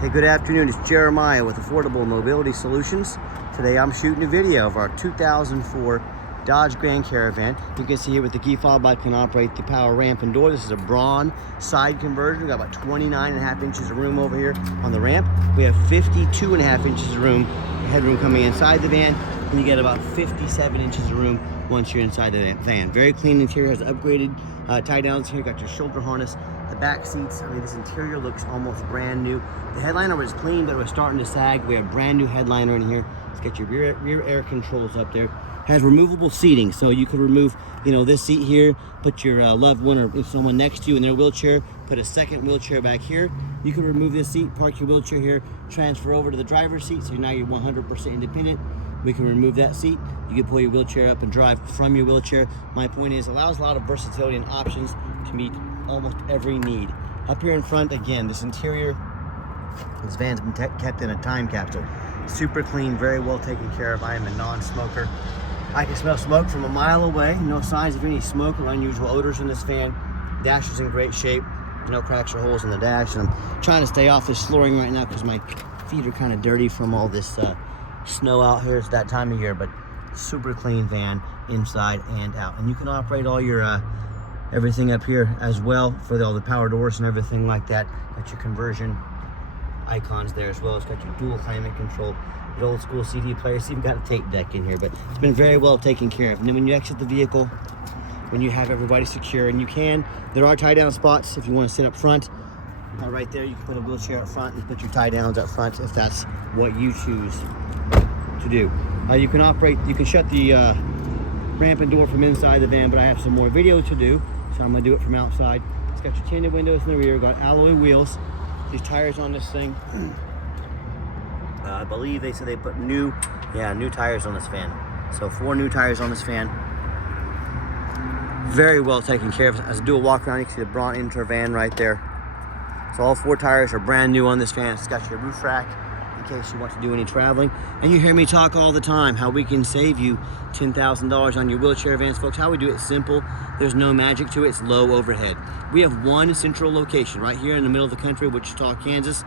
Hey, good afternoon. It's Jeremiah with Affordable Mobility Solutions. Today I'm shooting a video of our 2004 Dodge Grand Caravan. You can see here with the key fob I can operate the power ramp and door. This is a brawn side conversion. We've got about 29.5 inches of room over here on the ramp. We have 52.5 inches of headroom coming inside the van, and you get about 57 inches of room once you're inside the van. Very clean interior, has upgraded tie downs here. Got your shoulder harness. The back seats, I mean, this interior looks almost brand new. The headliner was clean, but it was starting to sag. We have brand new headliner in here. It's got your rear air controls up there. Has removable seating, so you could remove, this seat here, put your loved one or someone next to you in their wheelchair, put a second wheelchair back here. You can remove this seat, park your wheelchair here, transfer over to the driver's seat, so now you're 100% independent. We can remove that seat. You can pull your wheelchair up and drive from your wheelchair. My point is, allows a lot of versatility and options to meet almost every need. Up here in front, again, this interior, this van's been kept in a time capsule. Super clean, very well taken care of. I am a non-smoker. I can smell smoke from a mile away. No signs of any smoke or unusual odors in this van. Dash is in great shape. No cracks or holes in the dash. And I'm trying to stay off this flooring right now because my feet are kind of dirty from all this snow out here. It's that time of year, but super clean van inside and out. And you can operate all your everything up here as well for all the power doors and everything like that. Got your conversion icons there as well. It's got your dual climate control, your old school CD player. It's even got a tape deck in here, but it's been very well taken care of. And then when you exit the vehicle, when you have everybody secure, and there are tie down spots if you want to sit up front. Right there, you can put a wheelchair up front and put your tie downs up front if that's what you choose to do. You can shut the ramp and door from inside the van, but I have some more video to do, so I'm gonna do it from outside. It's got your tinted windows in the rear, got alloy wheels. These tires on this thing, I believe they said they put new tires on this van. So 4 new tires on this van. Very well taken care of. As I do a walk around, you can see the Braun Intervan right there. So all 4 tires are brand new on this van. It's got your roof rack in case you want to do any traveling. And you hear me talk all the time how we can save you $10,000 on your wheelchair vans, folks. How we do it is simple. There's no magic to it. It's low overhead. We have one central location right here in the middle of the country, Wichita, Kansas.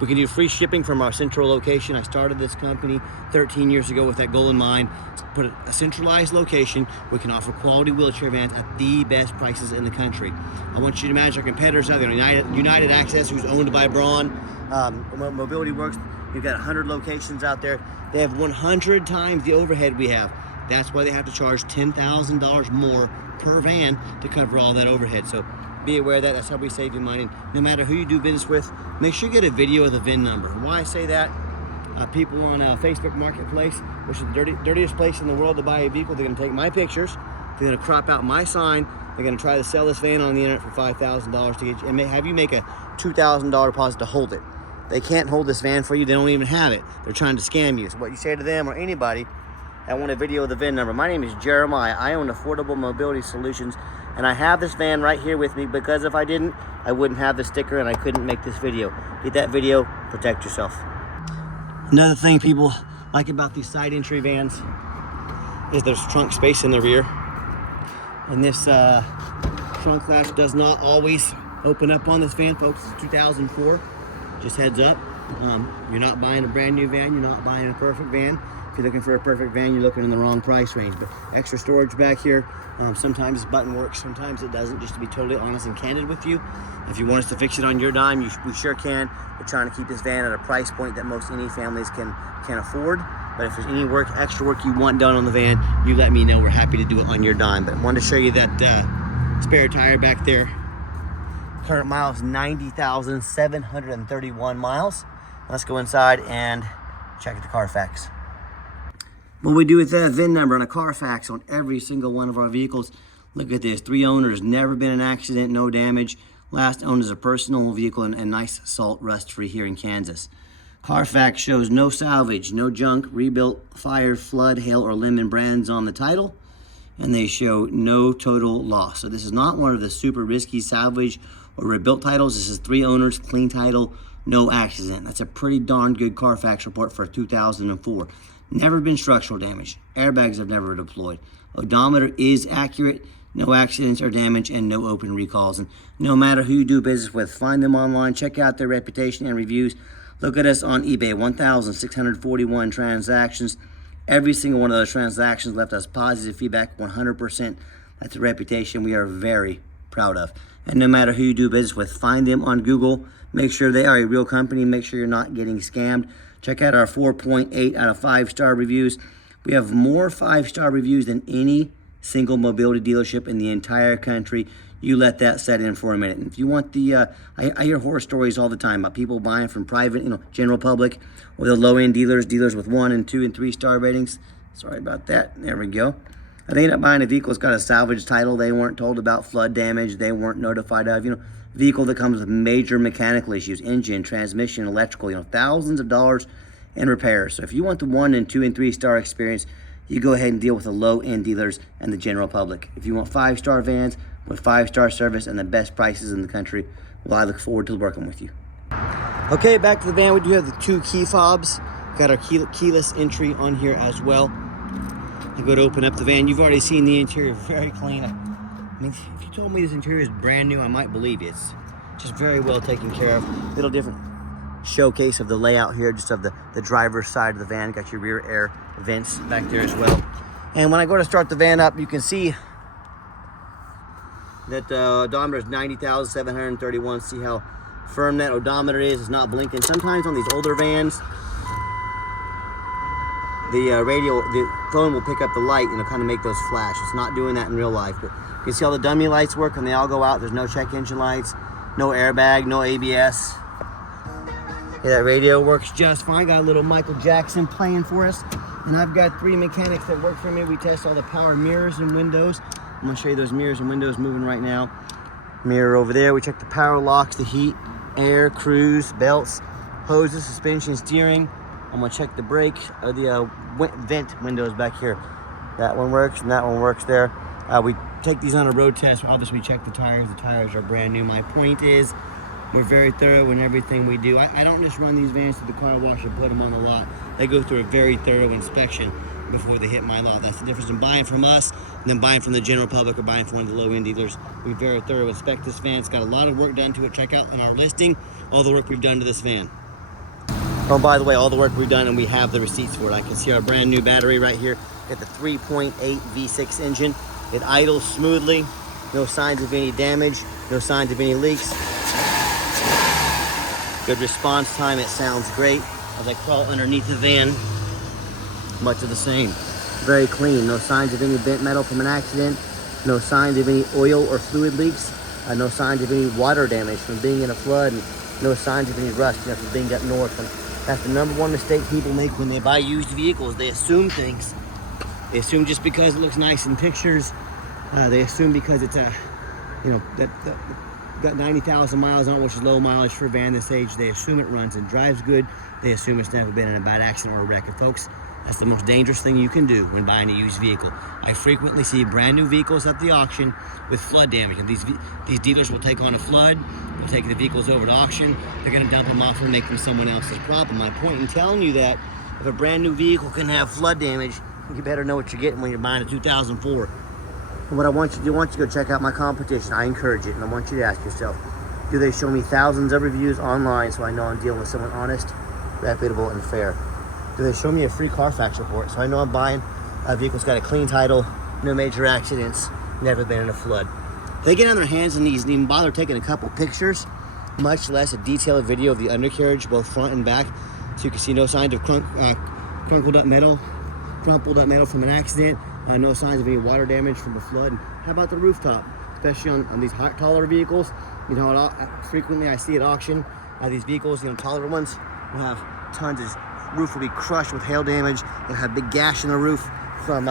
We can do free shipping from our central location. I started this company 13 years ago with that goal in mind. Put a centralized location. We can offer quality wheelchair vans at the best prices in the country. I want you to imagine our competitors out there. United Access, who's owned by Braun, Mobility Works. We've got 100 locations out there. They have 100 times the overhead we have. That's why they have to charge $10,000 more per van to cover all that overhead. So be aware of that. That's how we save you money. No matter who you do business with, make sure you get a video of the VIN number. Why I say that, people on Facebook Marketplace, which is the dirtiest place in the world to buy a vehicle, they're going to take my pictures, they're going to crop out my sign, they're going to try to sell this van on the internet for $5,000 to get you, and have you make a $2,000 deposit to hold it. They can't hold this van for you. They don't even have it. They're trying to scam you. So what you say to them or anybody, I want a video of the VIN number. My name is Jeremiah. I own Affordable Mobility Solutions, and I have this van right here with me because if I didn't, I wouldn't have the sticker and I couldn't make this video. Get that video, protect yourself. Another thing people like about these side entry vans is there's trunk space in the rear. And this trunk latch does not always open up on this van, folks. It's 2004. Just heads up, you're not buying a brand new van, you're not buying a perfect van. If you're looking for a perfect van, you're looking in the wrong price range. But extra storage back here, sometimes this button works, sometimes it doesn't, just to be totally honest and candid with you. If you want us to fix it on your dime, we sure can. We're trying to keep this van at a price point that most any families can afford. But if there's any extra work you want done on the van, you let me know. We're happy to do it on your dime. But I wanted to show you that spare tire back there. Current miles 90,731 miles. Let's go inside and check the Carfax. What we do with that VIN number on a Carfax on every single one of our vehicles. Look at this, 3 owners, never been an accident, no damage. Last owned is a personal vehicle and nice salt rust free here in Kansas. Carfax shows no salvage, no junk, rebuilt, fire, flood, hail, or lemon brands on the title. And they show no total loss. So this is not one of the super risky salvage or rebuilt titles. This is 3 owners, clean title, no accident. That's a pretty darn good Carfax report for 2004. Never been structural damage. Airbags have never deployed. Odometer is accurate. No accidents or damage, and no open recalls. And no matter who you do business with, find them online, check out their reputation and reviews. Look at us on eBay, 1,641 transactions. Every single one of those transactions left us positive feedback, 100%. That's a reputation we are very proud of. And no matter who you do business with, find them on Google. Make sure they are a real company. Make sure you're not getting scammed. Check out our 4.8 out of 5-star reviews. We have more 5-star reviews than any single mobility dealership in the entire country. You let that set in for a minute. And if you want the, I hear horror stories all the time about people buying from private, general public, or the low-end dealers with 1 and 2 and 3-star ratings. Sorry about that. There we go. And they end up buying a vehicle that's got a salvage title. They weren't told about flood damage. They weren't notified of, vehicle that comes with major mechanical issues, engine, transmission, electrical, thousands of dollars in repairs. So if you want the 1 and 2 and 3-star experience, you go ahead and deal with the low-end dealers and the general public. If you want 5-star vans with 5-star service and the best prices in the country, well, I look forward to working with you. Okay, back to the van. We do have the 2 key fobs. Got our keyless entry on here as well. I go to open up the van. You've already seen the interior, very clean. I mean, if you told me this interior is brand new, I might believe you. It's just very well taken care of. Little different showcase of the layout here, just of the driver's side of the van. Got your rear air vents back there as well. And when I go to start the van up, you can see that the odometer is 90,731. See how firm that odometer is. It's not blinking. Sometimes on these older vans, the phone will pick up the light and it'll kind of make those flash. It's not doing that in real life. But you can see all the dummy lights work when they all go out. There's no check engine lights, no airbag, no ABS. Yeah, that radio works just fine. Got a little Michael Jackson playing for us. And I've got 3 mechanics that work for me. We test all the power mirrors and windows. I'm gonna show you those mirrors and windows moving right now. Mirror over there. We check the power locks, the heat, air, cruise, belts, hoses, suspension, steering. I'm gonna check the brake, the vent windows back here. That one works and that one works there. We take these on a road test. Obviously, we check the tires. The tires are brand new. My point is, we're very thorough in everything we do. I don't just run these vans to the car wash and put them on the lot. They go through a very thorough inspection before they hit my lot. That's the difference in buying from us and then buying from the general public or buying from one of the low-end dealers. We very thorough inspect this van. It's got a lot of work done to it. Check out in our listing all the work we've done to this van. Oh, by the way, all the work we've done, and we have the receipts for it. I can see our brand new battery right here. Got the 3.8 V6 engine. It idles smoothly. No signs of any damage. No signs of any leaks. Good response time. It sounds great. As I crawl underneath the van, much of the same. Very clean. No signs of any bent metal from an accident. No signs of any oil or fluid leaks. No signs of any water damage from being in a flood. And no signs of any rust from being up north. And that's the #1 mistake people make when they buy used vehicles. They assume things. They assume just because it looks nice in pictures. They assume because it's got 90,000 miles on it, which is low mileage for a van this age. They assume it runs and drives good. They assume it's never been in a bad accident or a wreck. And folks, that's the most dangerous thing you can do when buying a used vehicle. I frequently see brand new vehicles at the auction with flood damage. And these dealers will take on a flood, will take the vehicles over to auction. They're going to dump them off and make them someone else's problem. My point in telling you that if a brand new vehicle can have flood damage, you better know what you're getting when you're buying a 2004. And what I want you to do, I want you to go check out my competition. I encourage it, and I want you to ask yourself, do they show me thousands of reviews online so I know I'm dealing with someone honest, reputable, and fair? Do they show me a free Carfax report so I know I'm buying a vehicle that's got a clean title, no major accidents, never been in a flood? They get on their hands and knees and even bother taking a couple pictures, much less a detailed video of the undercarriage, both front and back, so you can see no signs of crumpled up metal from an accident, no signs of any water damage from a flood. And how about the rooftop, especially on these taller vehicles? Frequently I see at auction these vehicles, taller ones will have tons of roof will be crushed with hail damage. They'll have big gash in the roof from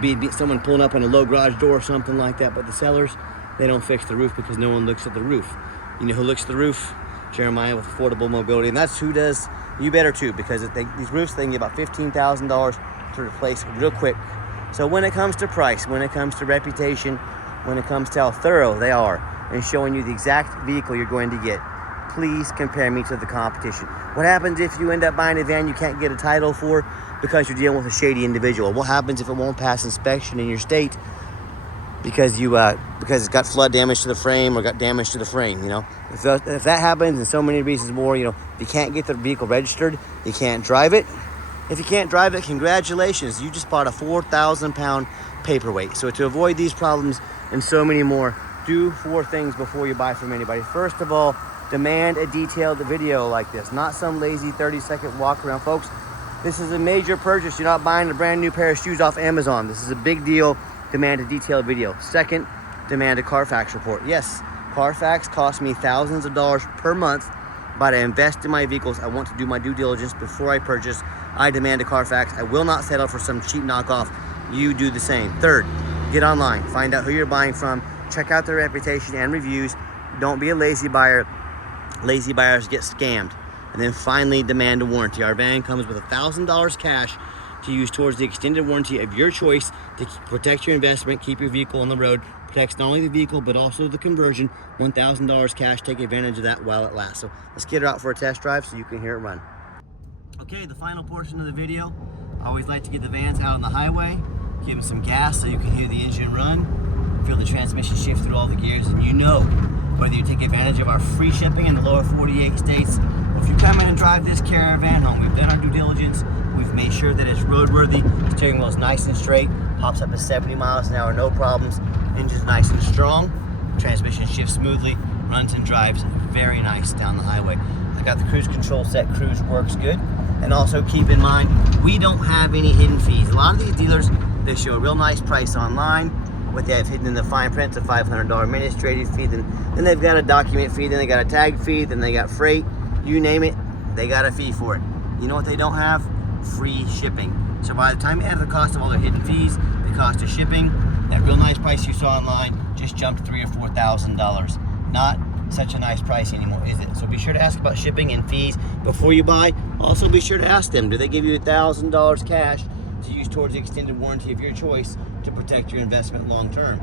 be someone pulling up on a low garage door or something like that. But the sellers, they don't fix the roof because no one looks at the roof. You know who looks at the roof? Jeremiah with Affordable Mobility, and that's who does. You better too, because these roofs, they can get about $15,000 to replace real quick. So when it comes to price, when it comes to reputation, when it comes to how thorough they are and showing you the exact vehicle you're going to get, please compare me to the competition. What happens if you end up buying a van you can't get a title for because you're dealing with a shady individual? What happens if it won't pass inspection in your state because it's got flood damage to the frame or got damage to the frame. If that happens, and so many reasons more, if you can't get the vehicle registered, you can't drive it. If you can't drive it, congratulations, you just bought a 4,000-pound paperweight. So to avoid these problems and so many more, do 4 things before you buy from anybody. First of all, demand a detailed video like this, not some lazy 30-second walk around. Folks, this is a major purchase. You're not buying a brand new pair of shoes off Amazon. This is a big deal. Demand a detailed video. Second, demand a Carfax report. Yes, Carfax costs me thousands of dollars per month, but I invest in my vehicles. I want to do my due diligence before I purchase. I demand a Carfax. I will not settle for some cheap knockoff. You do the same. Third, get online. Find out who you're buying from. Check out their reputation and reviews. Don't be a lazy buyer. Lazy buyers get scammed. And then finally, demand a warranty. Our van comes with $1,000 cash to use towards the extended warranty of your choice to protect your investment, keep your vehicle on the road, protects not only the vehicle, but also the conversion. $1,000 cash, take advantage of that while it lasts. So let's get her out for a test drive so you can hear it run. Okay, the final portion of the video. I always like to get the vans out on the highway, give them some gas so you can hear the engine run, feel the transmission shift through all the gears, and whether you take advantage of our free shipping in the lower 48 states, or if you come in and drive this Caravan home, we've done our due diligence, we've made sure that it's roadworthy, the steering wheel is nice and straight, pops up to 70 miles an hour, no problems, engine's nice and strong, transmission shifts smoothly, runs and drives very nice down the highway. I got the cruise control set, cruise works good. And also keep in mind, we don't have any hidden fees. A lot of these dealers, they show a real nice price online. What they have hidden in the fine print, a $500 administrative fee. Then they've got a document fee, then they got a tag fee, then they got freight. You name it, they got a fee for it. You know what they don't have? Free shipping. So by the time you add the cost of all their hidden fees, the cost of shipping, that real nice price you saw online just jumped $3,000 or $4,000. Not such a nice price anymore, is it? So be sure to ask about shipping and fees before you buy. Also be sure to ask them, do they give you $1,000 cash to use towards the extended warranty of your choice to protect your investment long term?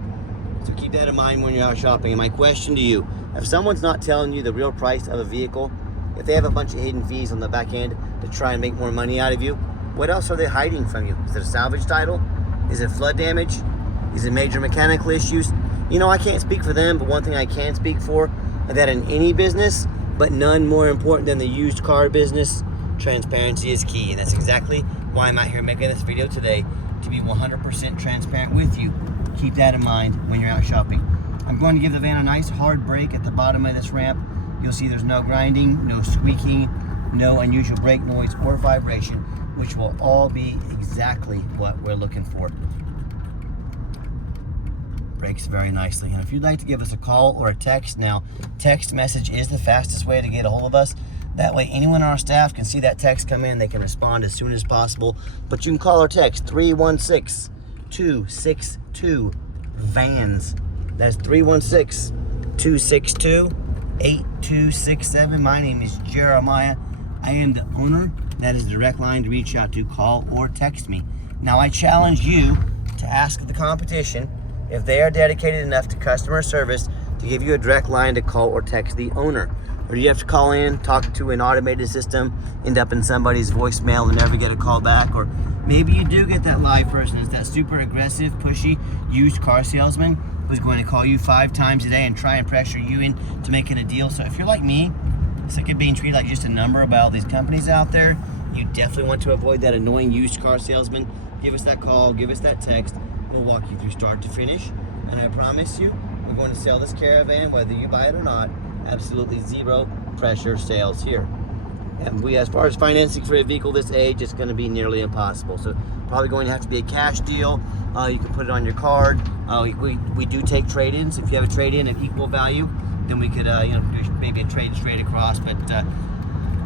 So keep that in mind when you're out shopping. And my question to you, if someone's not telling you the real price of a vehicle, if they have a bunch of hidden fees on the back end to try and make more money out of you, what else are they hiding from you? Is it a salvage title? Is it flood damage? Is it major mechanical issues? I can't speak for them, but one thing I can speak for, that in any business, but none more important than the used car business, transparency is key. And that's exactly why I'm out here making this video today, to be 100% transparent with you. Keep that in mind when you're out shopping. I'm going to give the van a nice hard brake at the bottom of this ramp. You'll see there's no grinding, no squeaking, no unusual brake noise or vibration, which will all be exactly what we're looking for. Brakes very nicely. And if you'd like to give us a call or a text, now text message is the fastest way to get a hold of us. That way anyone on our staff can see that text come in, they can respond as soon as possible. But you can call or text 316-262-VANS. That's 316-262-8267. My name is Jeremiah. I am the owner. That is the direct line to reach out to, call or text me. Now I challenge you to ask the competition if they are dedicated enough to customer service to give you a direct line to call or text the owner. Or do you have to call in, talk to an automated system, end up in somebody's voicemail and never get a call back? Or maybe you do get that live person. It's that super aggressive, pushy, used car salesman who's going to call you 5 times a day and try and pressure you into making a deal. So if you're like me, sick of being treated like just a number by all these companies out there, you definitely want to avoid that annoying used car salesman. Give us that call, give us that text. We'll walk you through start to finish, and I promise you, we're going to sell this Caravan, whether you buy it or not. Absolutely zero pressure sales here. And as far as financing for a vehicle this age, it's going to be nearly impossible. So probably going to have to be a cash deal. You can put it on your card. We do take trade-ins. If you have a trade-in of equal value, then we could do maybe a trade straight across. But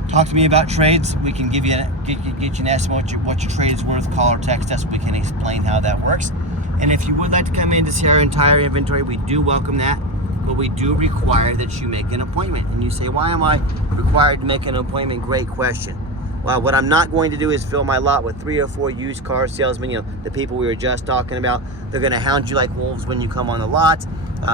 talk to me about trades. We can give you get you an estimate what your trade is worth. Call or text us. We can explain how that works. And if you would like to come in to see our entire inventory, we do welcome that. But we do require that you make an appointment. And you say, why am I required to make an appointment? Great question. Well, what I'm not going to do is fill my lot with 3 or 4 used car salesmen, the people we were just talking about. They're going to hound you like wolves when you come on the lot.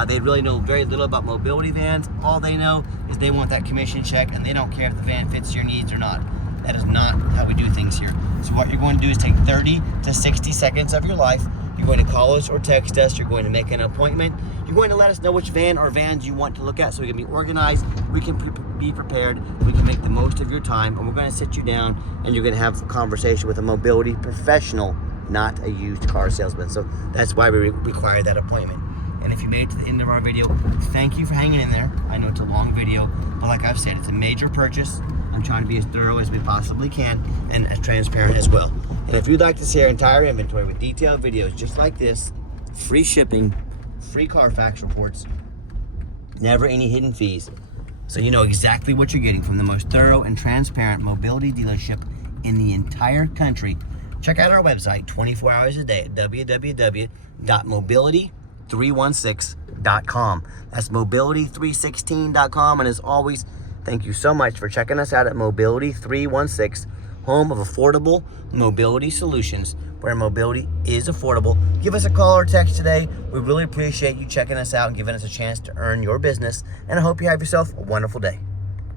They really know very little about mobility vans. All they know is they want that commission check, and they don't care if the van fits your needs or not. That is not how we do things here. So what you're going to do is take 30 to 60 seconds of your life, You're going to call us or text us. You're going to make an appointment. You're going to let us know which van or vans you want to look at so we can be organized, we can be prepared, we can make the most of your time, and we're going to sit you down and you're going to have a conversation with a mobility professional, not a used car salesman. So that's why we require that appointment. And if you made it to the end of our video, thank you for hanging in there. I know it's a long video, but like I've said, it's a major purchase. I'm trying to be as thorough as we possibly can and as transparent as well. And if you'd like to see our entire inventory with detailed videos just like this, free shipping, free Carfax reports, never any hidden fees, so you know exactly what you're getting from the most thorough and transparent mobility dealership in the entire country, check out our website 24 hours a day at www.mobility316.com. That's mobility316.com. And as always, thank you so much for checking us out at Mobility 316, home of affordable mobility solutions, where mobility is affordable. Give us a call or text today. We really appreciate you checking us out and giving us a chance to earn your business. And I hope you have yourself a wonderful day.